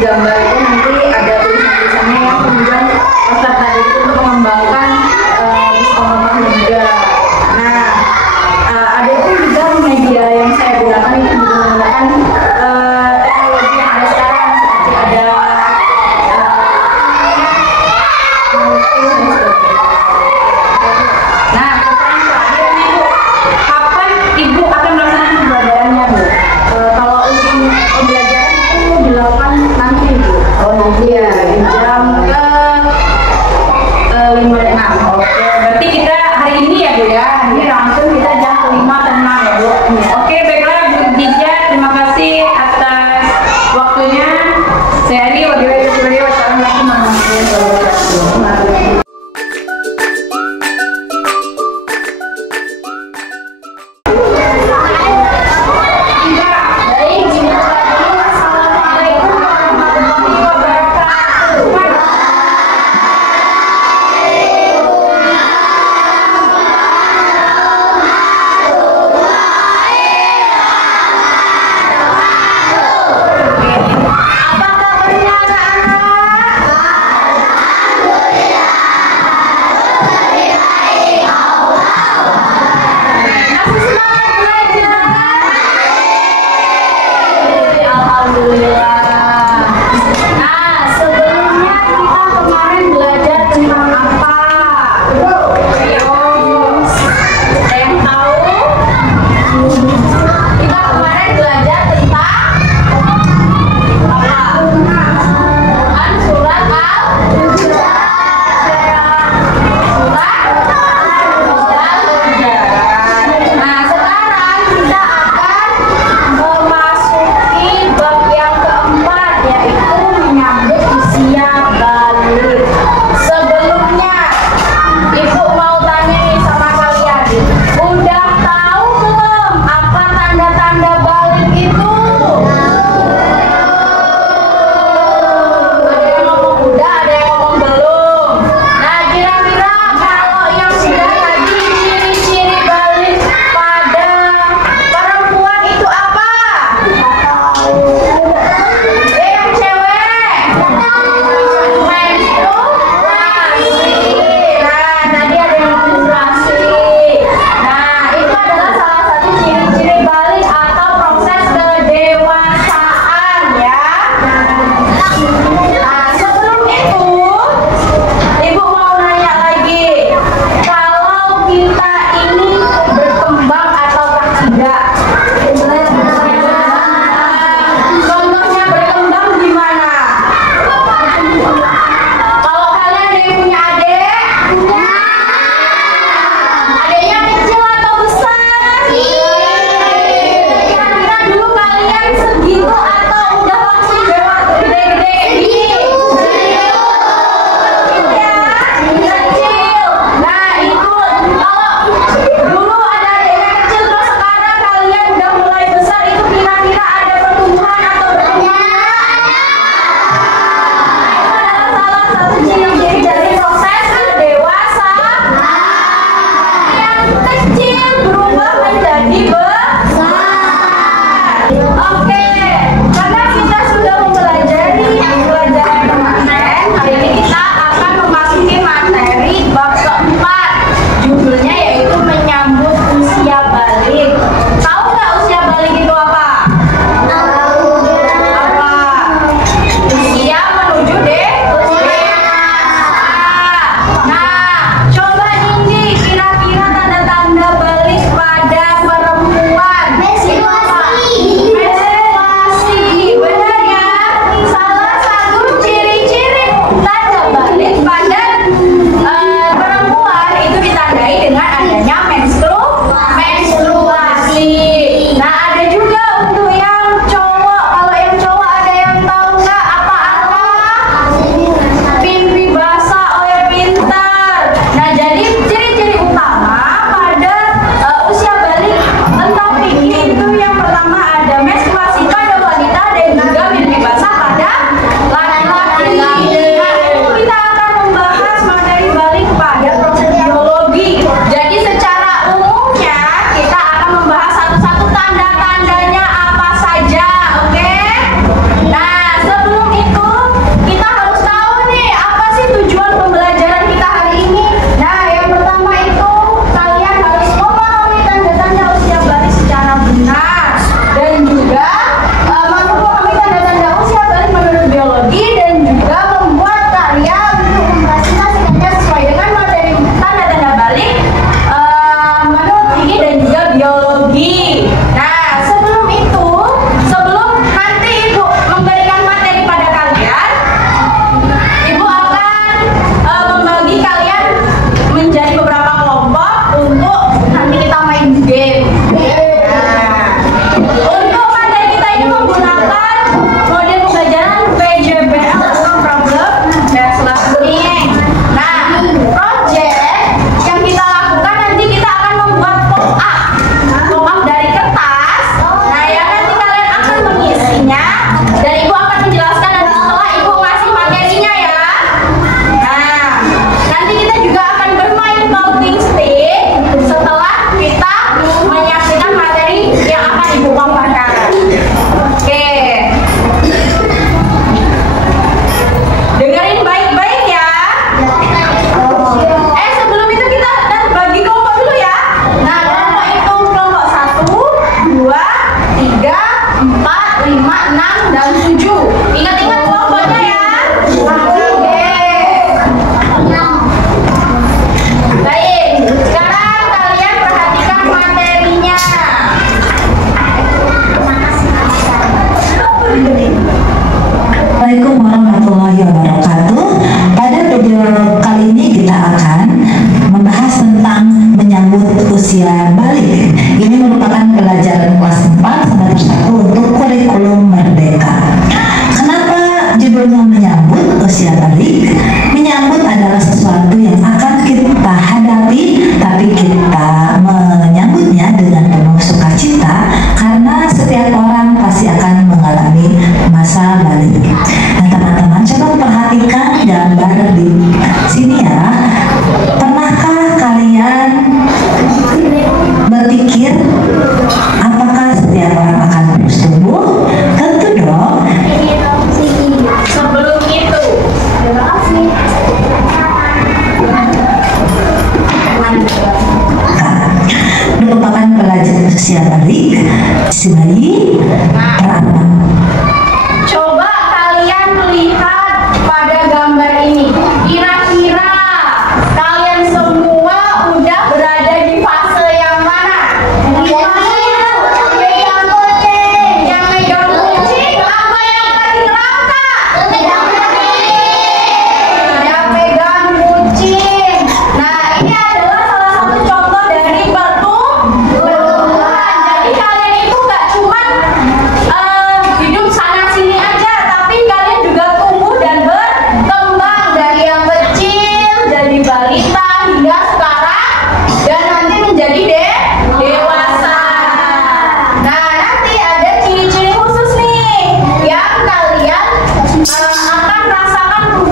gambar itu nanti ada tulisan-tulisannya yang Memasuki bab yang keempat, yaitu menyambut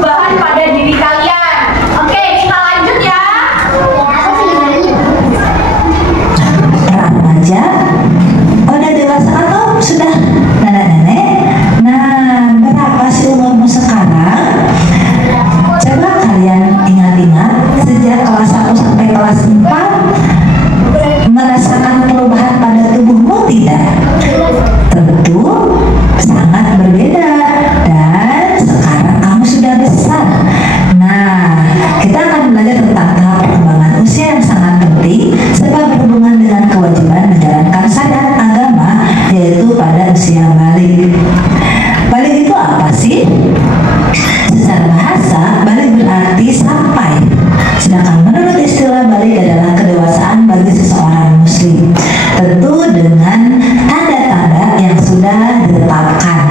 perubahan pada diri kalian. Oke, kita lanjut ya. Remaja, udah dewasa atau sudah nenek-nenek? Nah, berapa sih umurmu sekarang? Coba kalian ingat-ingat sejak kelas 1 sampai kelas 4 merasakan perubahan pada tubuhmu tidak? Tentu sangat berbeda, dan sekarang kamu sudah besar. Nah, kita akan belajar tentang tahap perkembangan usia yang sangat penting sebab berhubungan dengan kewajiban menjalankan syariat agama, yaitu pada usia balik. Balik itu apa sih? Secara bahasa, balik berarti sampai. Sedangkan menurut istilah balik adalah kedewasaan bagi seseorang muslim, tentu dengan tanda-tanda yang sudah ditetapkan.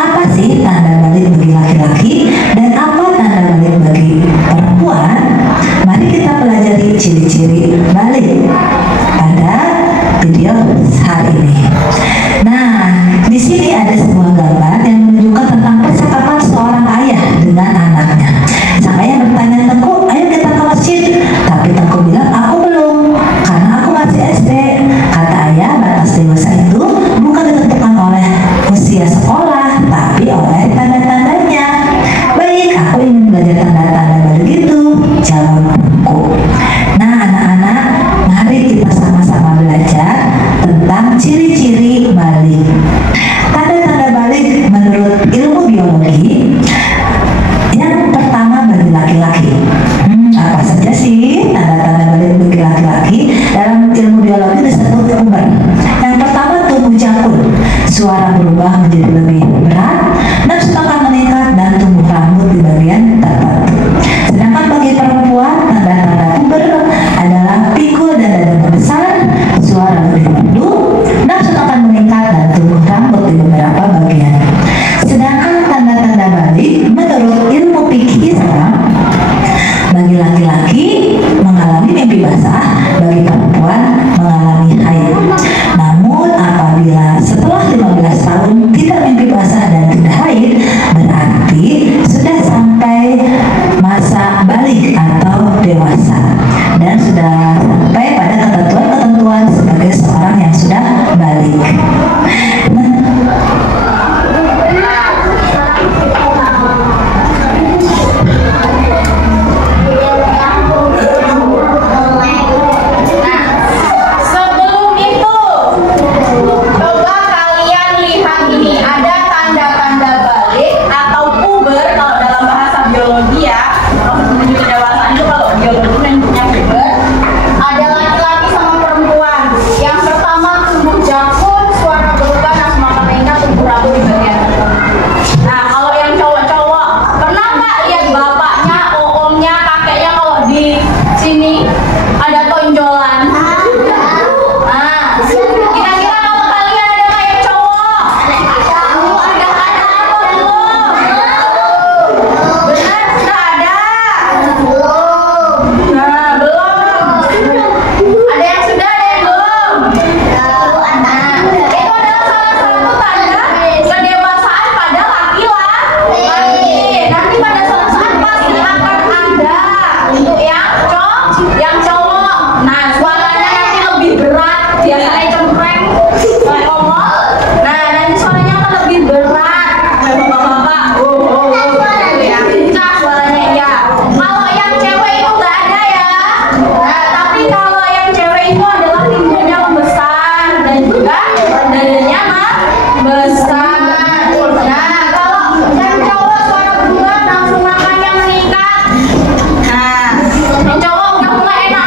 Apa sih tanda balik bagi laki-laki dan apa tanda balik bagi perempuan? Mari kita pelajari ciri-ciri balik pada video hari ini. Nah, di sini ada sebuah gambar yang menunjukkan tentang percakapan seorang ayah dengan anaknya. Sang ayah bertanya, "Tengku, ayo kita ke masjid." Tapi Tengku bilang, "Aku belum, karena aku masih SD." Kata ayah, batas dewasa itu bukan ditentukan oleh usia sekolah, tapi oleh tanda-tandanya. "Baik, aku ingin belajar tanda-tanda balik itu," jawab Tengku. Nah, anak-anak, mari kita sama-sama belajar tentang ciri-ciri balik. Tanda-tanda balik menurut ilmu biologi, yang pertama bagi laki-laki. Apa saja sih tanda-tanda balik bagi laki-laki? Dalam ilmu biologi disebut puber. Yang pertama, tumbuh jakun, suara berubah menjadi lebih berat, nafsu makan meningkat, dan tumbuh rambut di bagian tertentu. Sedangkan bagi perempuan, tanda-tanda puber adalah pikul dan dada membesar, suara lebih merdu, nafsu makan meningkat, dan tumbuh rambut di beberapa bagian. Sedangkan tanda-tanda balik menurut ilmu fikih Islam, bagi laki-laki mengalami mimpi basah, bagi perempuan mengalami haid. Namun apabila setelah 15 tahun tidak mimpi basah dan tidak haid, berarti sudah sampai masa balik atau dewasa dan sudah sampai pada ketentuan-ketentuan sebagai seorang yang sudah balik. Sebelum itu, coba kalian lihat ini, ada tanda-tanda balik atau puber kalau dalam bahasa biologi ya. Kalau menuju kedewasaan itu kalau biologi menyebutnya puber. Ada laki-laki sama perempuan. Yang pertama tumbuh jakun, suara berubah, nafsu makan meningkat, tumbuh rambut di bagian tertentu. Nah, kalau yang cowok-cowok, pernah nggak lihat bapaknya, omnya, kakeknya kalau di sini ada tonjolan? Nah, kira-kira kalau kalian ada kayak cowok, ada apa belum? Benar, sudah ada. Nah, belum. Ada yang sudah, ada yang belum. Nah, itu adalah salah satu tanda kedewasaan pada laki-laki. Nanti pada suatu saat pasti akan ada untuk yang cowok. Nah, suaranya nanti lebih berat, biasanya cempreng, kayak ngomong. Nah, nanti suaranya akan lebih berat. Kayak bapak-bapak, ya, kencang suaranya ya. Kalau yang cewek itu nggak ada ya. Nah, tapi kalau yang cewek itu adalah timbulnya membesar dan juga dadanya besar. Nah, kalau yang cowok suara berubah, nafsu makannya meningkat. Nah, yang cowok udah mulai enak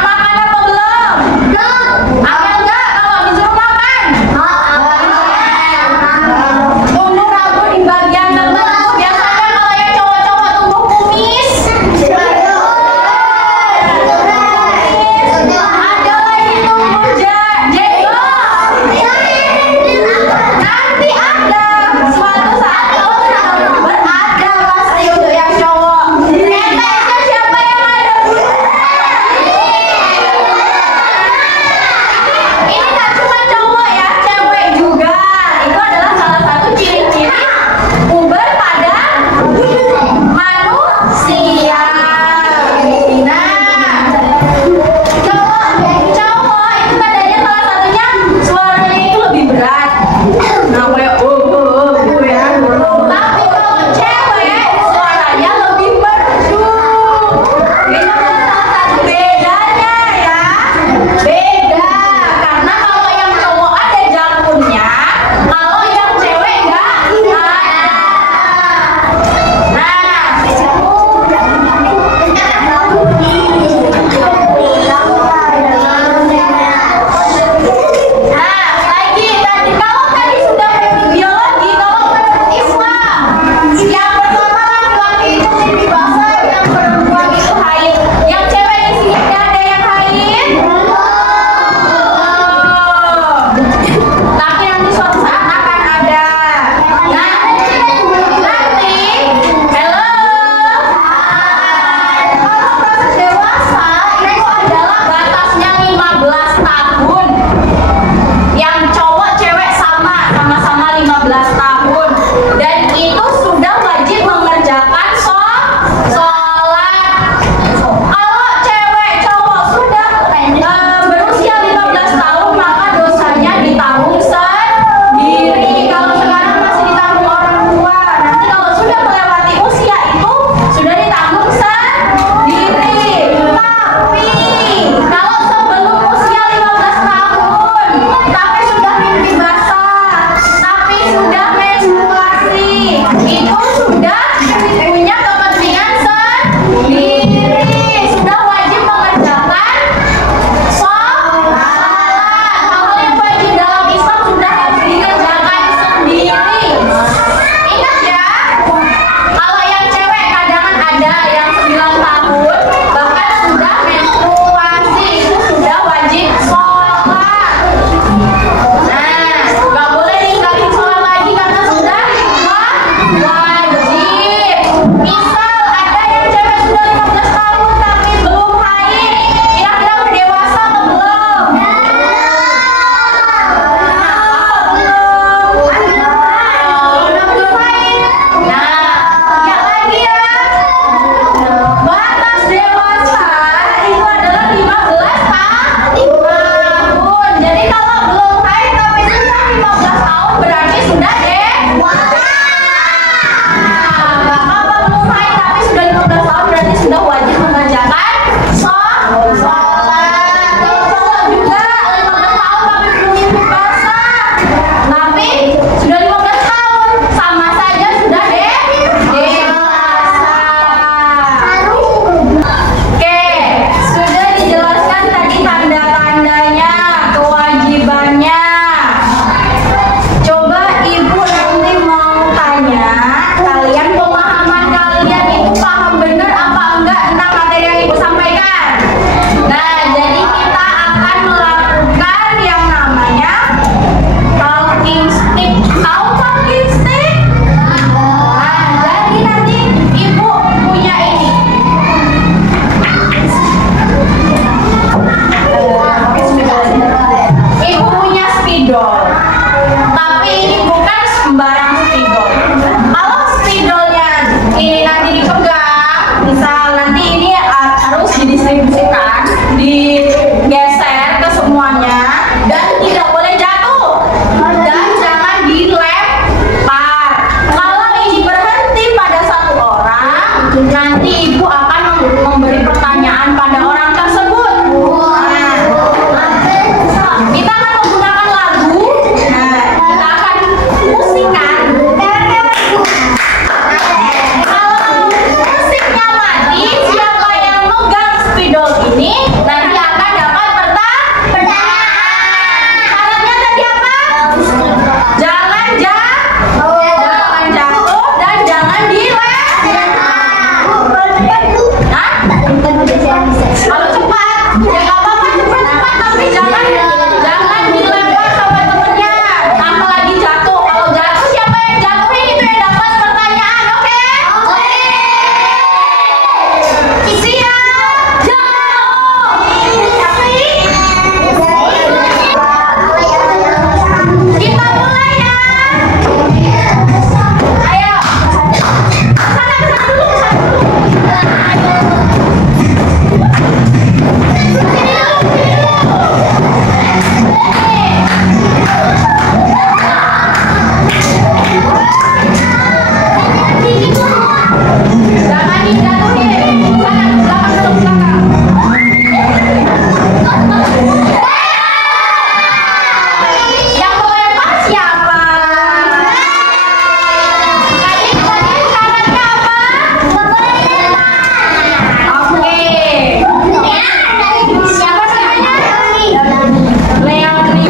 nanti ibu akan memberi pertanyaan pada orang tersebut. Kita akan menggunakan lagu. Kita akan musikkan. Kalau musiknya mati, siapa yang megang spidol ini nanti akan dapat pertanyaan. Syaratnya tadi apa? Jangan jatuh dan jangan dilempar. Kalau cepat, ya nggak apa-apa cepat, tapi jangan dilempar sama temennya. Apalagi jatuh. Kalau jatuh, siapa yang jatuhin itu yang dapat pertanyaan, oke? Siap, jauh. Kita mulai ya. Ayo. Sana dulu. Jangan dijatuhin. Sana belakang. Yang melempar siapa? Tadi syaratnya apa? Oke. Siapa namanya? Leoni.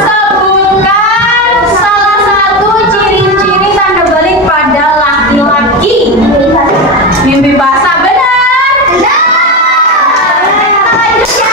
Sebutkan salah satu ciri-ciri tanda balik pada laki-laki. Mimpi basah, benar? Kita lanjut ya.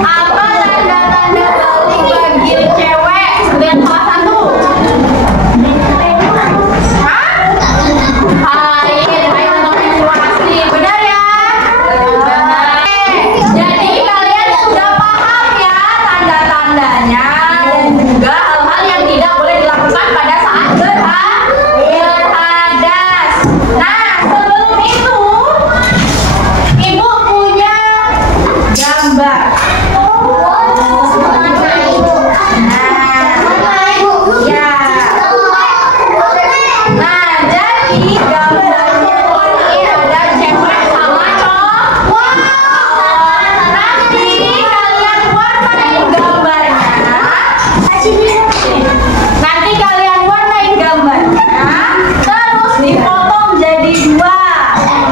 Apa tanda-tanda balik bagi cewek? Sebutin salah satu. Hah? Ayo menstruasi. Benar ya? Benar. Jadi kalian sudah paham ya tanda-tandanya dan juga hal-hal yang tidak boleh dilakukan pada saat berhadas. Nah, sebelum itu ibu punya gambar. Nah, jadi gambarnya ini ada cewek sama cowok. Nanti kalian warnain gambarnya. Terus dipotong jadi dua.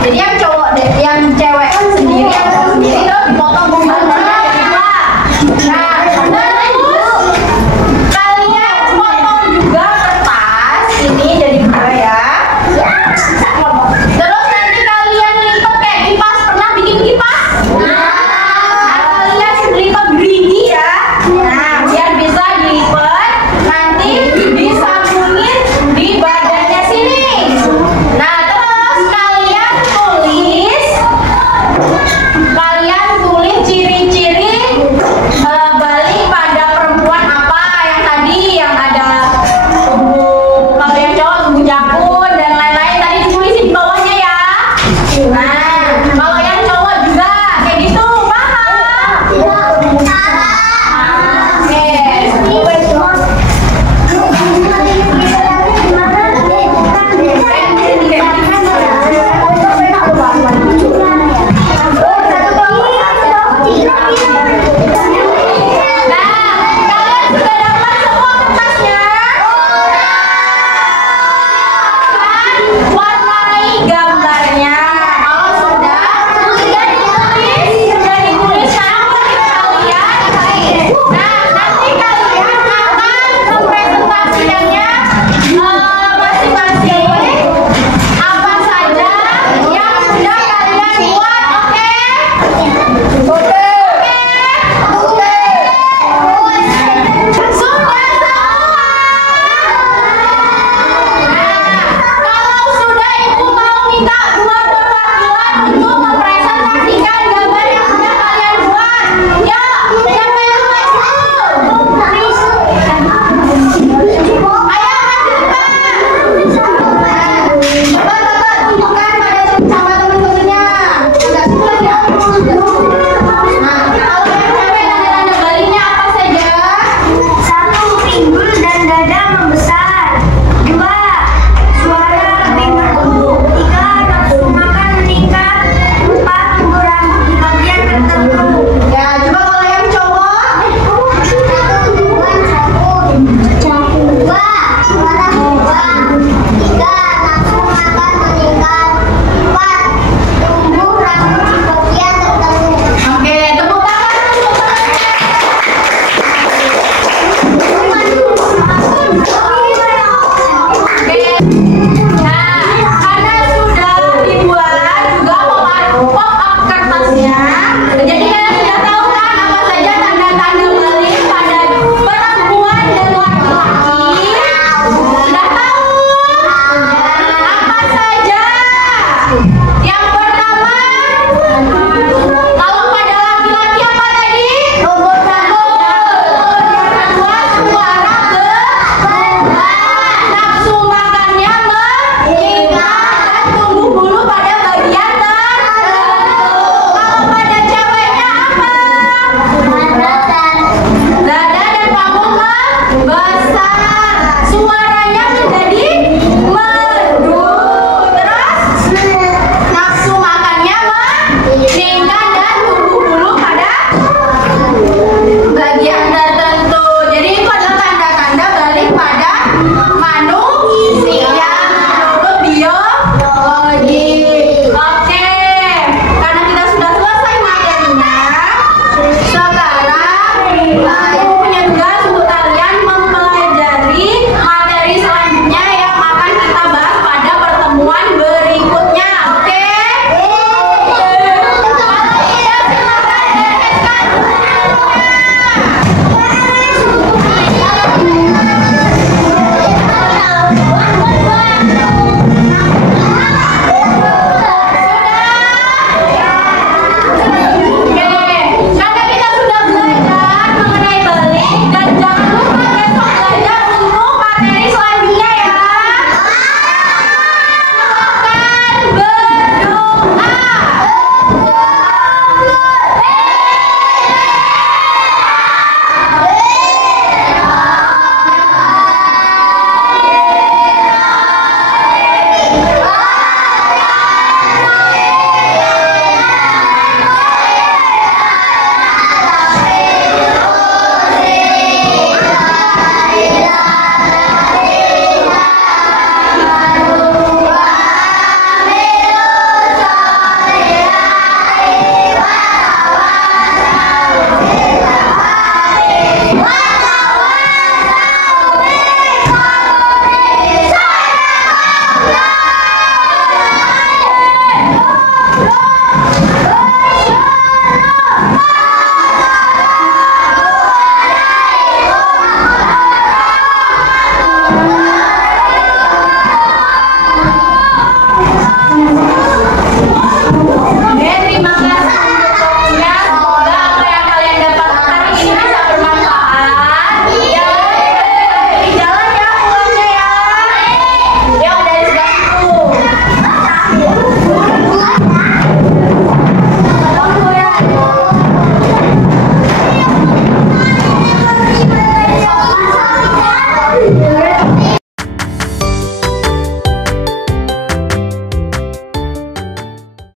Jadi yang cowok yang cewek kan sendiri, yang cowok sendiri, terus dipotong gambarnya jadi dua. Nah, terus kalian potong juga kertas ini jadi dua ya. Terus nanti kalian lipat kayak kipas. Pernah bikin kipas? Kalian lipat gerigi ya. Nah, biar bisa dilipat, nanti disambungin di badannya sini. Nah, terus kalian tulis ciri-ciri balik pada perempuan apa yang tadi yang ada tubuh, kalau yang cowok tubuh jakun dan lain-lain tadi ditulisin di bawahnya ya. Nah, kalau yang cowok juga kayak gitu, paham? Warnai gambarnya. Kalau sudah ditulis sama kalian. Nah, nanti kalian akan mempresentasikannya masing-masing.